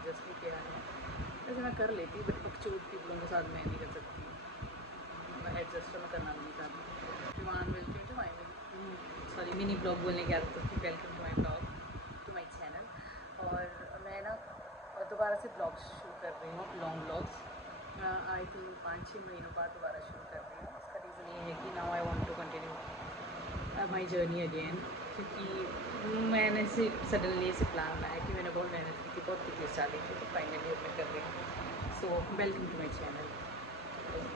Adjust नहीं किया है। वैसे मैं कर लेती बट बकचोद पीपलों के साथ मैं नहीं कर सकती। मैं एडजस्ट तो मैं करना भी नहीं चाहती। Rivaan welcome to my sorry mini blog बोलने की आदत होती है। Welcome to my blog to my channel. और मैं ना दोबारा से ब्लॉग्स शुरू कर रही हूँ, लॉन्ग ब्लॉग्स। आई थिंक 5-6 महीनों बाद दोबारा शुरू कर रही हूँ। इसका रीज़न ये है कि now I want to continue my journey again, क्योंकि मैंने से सडनली ऐसे प्लान बनाया कि मैंने बहुत मेहनत की थी, बहुत वीडियोस डाली थी, तो फाइनली अब मैं कर रही हूँ। So welcome to my channel.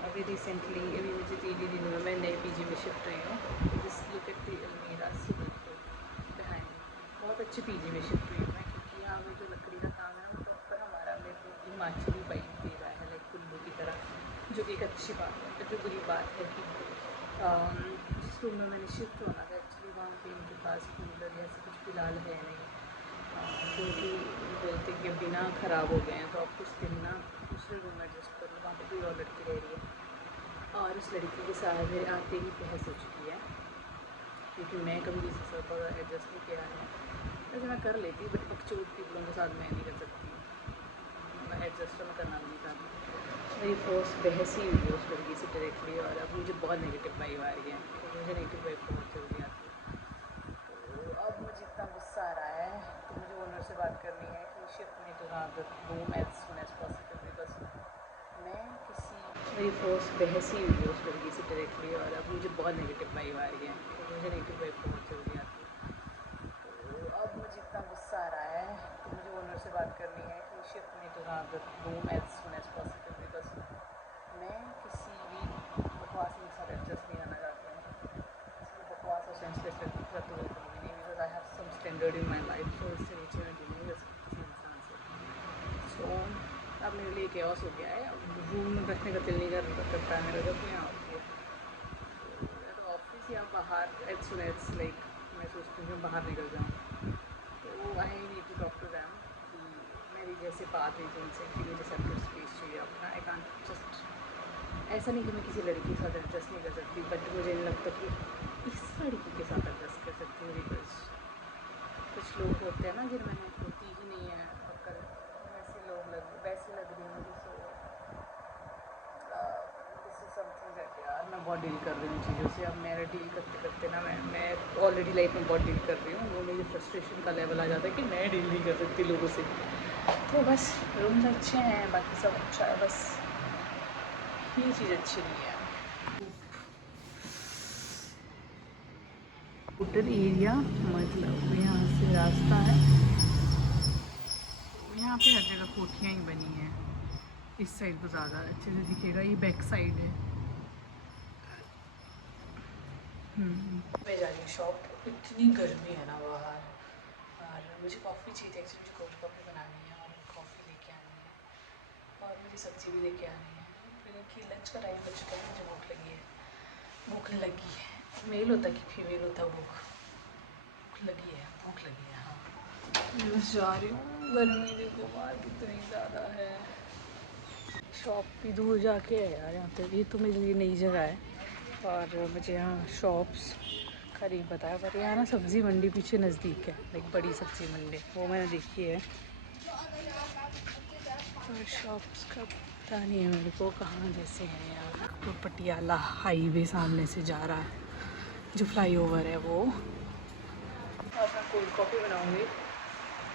अभी रिसेंटली अभी मुझे 3 दिन में मैं नए पीजी में शिफ्ट हुई हूँ। जिस लुक एट द अलमीरा स्विमिंग पूल बिहाइंड, बहुत अच्छे पीजी में शिफ्ट हुई हूँ मैं, क्योंकि यहाँ पे जो लकड़ी का काम है वो प्रॉपर हमारा मेरे को हिमाचली वाइब दे रहा है, लाइक कुल्लू की तरह, जो कि एक अच्छी बात है। बट जो बुरी बात है कि जिस रूम में मैंने शिफ्ट होना था एक्चुअली वहाँ पे इनके पास कूलर या ऐसे कुछ फ़िलहाल है नहीं, क्योंकि बोलते कि अब बिना ख़राब हो गए हैं तो अब कुछ दिन ना दूसरे रूम में एडजस्ट कर लो। वहाँ पे कोई और लड़की रह रही है और उस लड़की के साथ मेरे आते ही बहस हो चुकी है, क्योंकि मैं कभी किसी के साथ एडजस्ट नहीं किया है। वैसे मैं कर लेती बट बकचोद पीपलों के साथ मैं नहीं कर सकती। मैं एडजस्ट तो मैं करना भी नहीं चाहती। मेरी फर्स्ट बहस ही हुई है उस लड़की से डायरेक्टली, और अब मुझे बहुत नेगेटिव वाइब आ रही है, क्योंकि मुझे नेगेटिव वाइब बहुत जल्दी आती है। तो अब मुझे इतना गुस्सा आ रहा है कि मुझे ओनर से बात करनी है कि shift me to another room as soon as possible, because मैं किसी मेरी फर्स्ट बहस ही हुई है उस लड़की से डायरेक्टली, और अब मुझे बहुत नेगेटिव वाइब आ रही है, क्योंकि मुझे नेगेटिव वाइब बहुत जल्दी आती है। तो अब मुझे इतना गुस्सा आ रहा है कि मुझे ओनर से बात करनी है कि shift me to another room as soon as possible, because मैं किसी भी बकवासी के साथ एडजस्ट नहीं करना चाहती हूँ। किसी बकवास और सेंसलेस लड़की के साथ तो बिल्कुल भी नहीं, because I have some standard in my life, तो इससे नीचे मैं डील नहीं कर सकती किसी इंसान से। सो अब मेरे लिए केओस हो गया है। अब रूम में बैठने का दिल नहीं करता है मेरा जब भी यहाँ होती है। तो या तो ऑफिस या बाहर एज सुन एज लाइक मैं सोचती हूँ कि बाहर निकल जाऊँ। तो I need to talk to them कि मेरी जैसे बात हुई थी उनसे कि मुझे सेपरेट स्पेस चाहिए अपना। आई कांट जस्ट, ऐसा नहीं कि मैं किसी लड़की के साथ एडजस्ट नहीं कर सकती, बट मुझे नहीं लगता कि इस लड़की के साथ एडजस्ट कर सकती हूँ, बिकॉज कुछ लोग होते हैं ना जिनमें होती ही नहीं है अक्ल, वैसे लग रही है मुझे। So this is something that यार मैं बहुत डील कर रही हूँ चीज़ों से। अब मेरा डील करते करते ना मैं ऑलरेडी लाइफ में बहुत डील कर रही हूँ, वो मुझे फ्रस्ट्रेशन का लेवल आ जाता है कि मैं डील नहीं कर सकती लोगों से। तो बस रूम्स अच्छे हैं, बाकी सब अच्छा है, बस ये चीज़ अच्छी नहीं है। होटल एरिया, मतलब यहाँ से रास्ता है, यहाँ पे हर जगह कोठियाँ ही बनी हैं। इस साइड को ज़्यादा अच्छे से दिखेगा, ये बैक साइड है। मैं जा रही हूँ शॉप, इतनी गर्मी है ना बाहर, और मुझे कॉफ़ी चाहिए थी एक्चुअली, मुझे कोल्ड कॉफ़ी बनानी है और कॉफ़ी लेके आनी है, और मुझे सब्ज़ी भी लेके आनी है, क्योंकि लंच का टाइम हो चुका है, मुझे भूख लगी है। भूख लगी है, मेल होता कि फीमेल होता भूख लगी है, भूख लगी है। हाँ बस जा रही हूँ, गर्मी देखो बाहर कितनी ज़्यादा है। शॉप भी दूर जाके है यार, यहाँ पे ये तो मेरे लिए नई जगह है, और मुझे यहाँ शॉप्स का नहीं पता है, पर यहाँ ना सब्ज़ी मंडी पीछे नज़दीक है, लाइक बड़ी सब्ज़ी मंडी, वो मैंने देखी है। और शॉप्स का पता नहीं है मेरे को कहाँ जैसे है यहाँ। तो पटियाला हाईवे सामने से जा रहा है, जो फ्लाईओवर है वो। और मैं कोल्ड कॉफ़ी बनाऊँगी,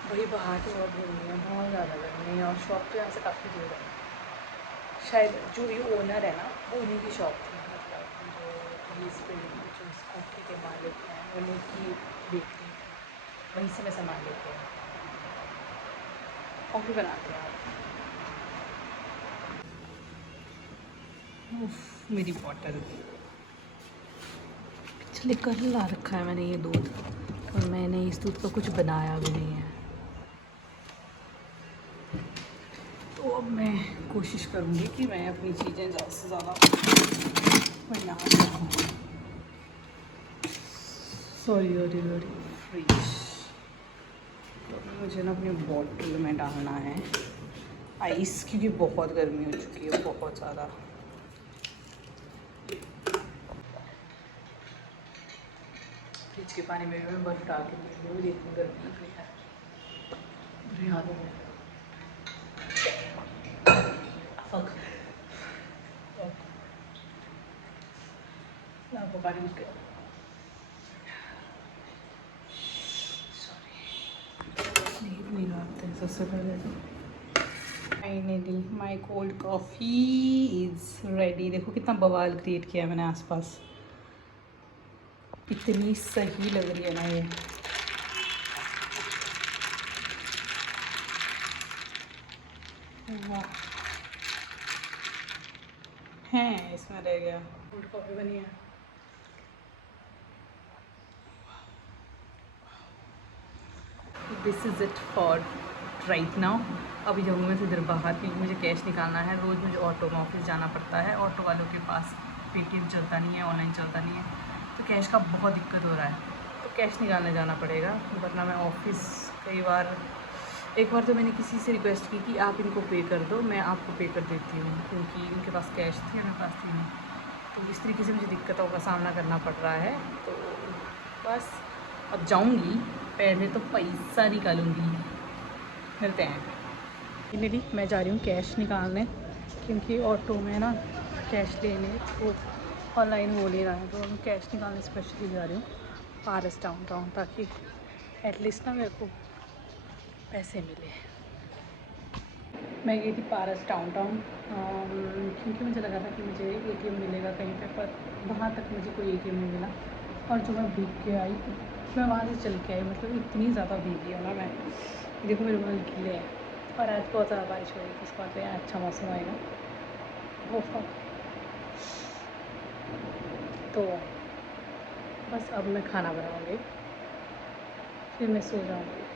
वही बाहर की बहुत गर्मी है, बहुत ज़्यादा गर्मी है, और शॉप तो यहाँ से काफ़ी दूर है। शायद जो ये ओनर है ना वो उन्हीं की शॉप थी, मतलब जो इस बिल्डिंग जो इस कोठी के मालिक हैं उन्हीं की बेकरी थी, वहीं से मैं सामान लेके आई। कॉफ़ी बनाते हैं आप। मेरी बॉटल पिछले कल ला रखा है मैंने ये दूध, और मैंने इस दूध का कुछ बनाया भी नहीं है। तो अब मैं कोशिश करूँगी कि मैं अपनी चीज़ें ज़्यादा से ज़्यादा बना सकूँ। सॉरी फ्रिज, तो मुझे ना अपनी बॉटल में डालना है आइस, क्योंकि बहुत गर्मी हो चुकी है, बहुत ज़्यादा। फ्रिज के पानी में भी मैं बर्फ़ डाल के पी लूँगी, इतनी गर्मी लग रही है, बुरी हाल हो गई। अब बारिश गया। नहीं लगाते हैं सबसे पहले तो। Finally my cold coffee is ready. देखो कितना बवाल क्रिएट किया है मैंने आसपास, इतनी सही लग रही है ना ये। वाह है, इसमें रह गया। कोल्ड कॉफ़ी बनी है। This is it for right now. अभी जाऊँगी मैं इधर बाहर क्योंकि मुझे कैश निकालना है। रोज़ मुझे ऑटो में ऑफिस जाना पड़ता है, ऑटो वालों के पास पेटीएम चलता नहीं है, ऑनलाइन चलता नहीं है, तो कैश का बहुत दिक्कत हो रहा है। तो कैश निकालने जाना पड़ेगा, वरना मैं ऑफिस कई बार, एक बार तो मैंने किसी से रिक्वेस्ट की कि आप इनको पे कर दो, मैं आपको पे कर देती हूँ, क्योंकि इनके पास कैश थी और मेरे पास थी नहीं। तो इस तरीके से मुझे दिक्कतों का सामना करना पड़ रहा है। तो बस अब जाऊँगी, पहले तो पैसा निकालूँगी। मिलते हैं। फाइनली मैं जा रही हूँ कैश निकालने, क्योंकि ऑटो में ना कैश लेने वो ऑनलाइन हो नहीं रहा है, तो मैं कैश निकालने स्पेशली जा रही हूँ पारस डाउनटाउन, ताकि एटलीस्ट ना मेरे को पैसे मिले। मैं गई थी पारस डाउनटाउन क्योंकि मुझे लगा था कि मुझे एटीएम मिलेगा कहीं पे, पर वहाँ तक मुझे कोई एटीएम नहीं मिला। और जो मैं भीग के आई, मैं वहाँ से चल के आई, मतलब इतनी ज़्यादा भीगी हूँ ना मैं। देखो मेरे बाल गीले हैं और आज बहुत ज़्यादा बारिश हो रही थी, इसके बाद तो यहाँ अच्छा मौसम आएगा। वो तो बस अब मैं खाना बनाऊँगी, फिर मैं सो जाऊँगी।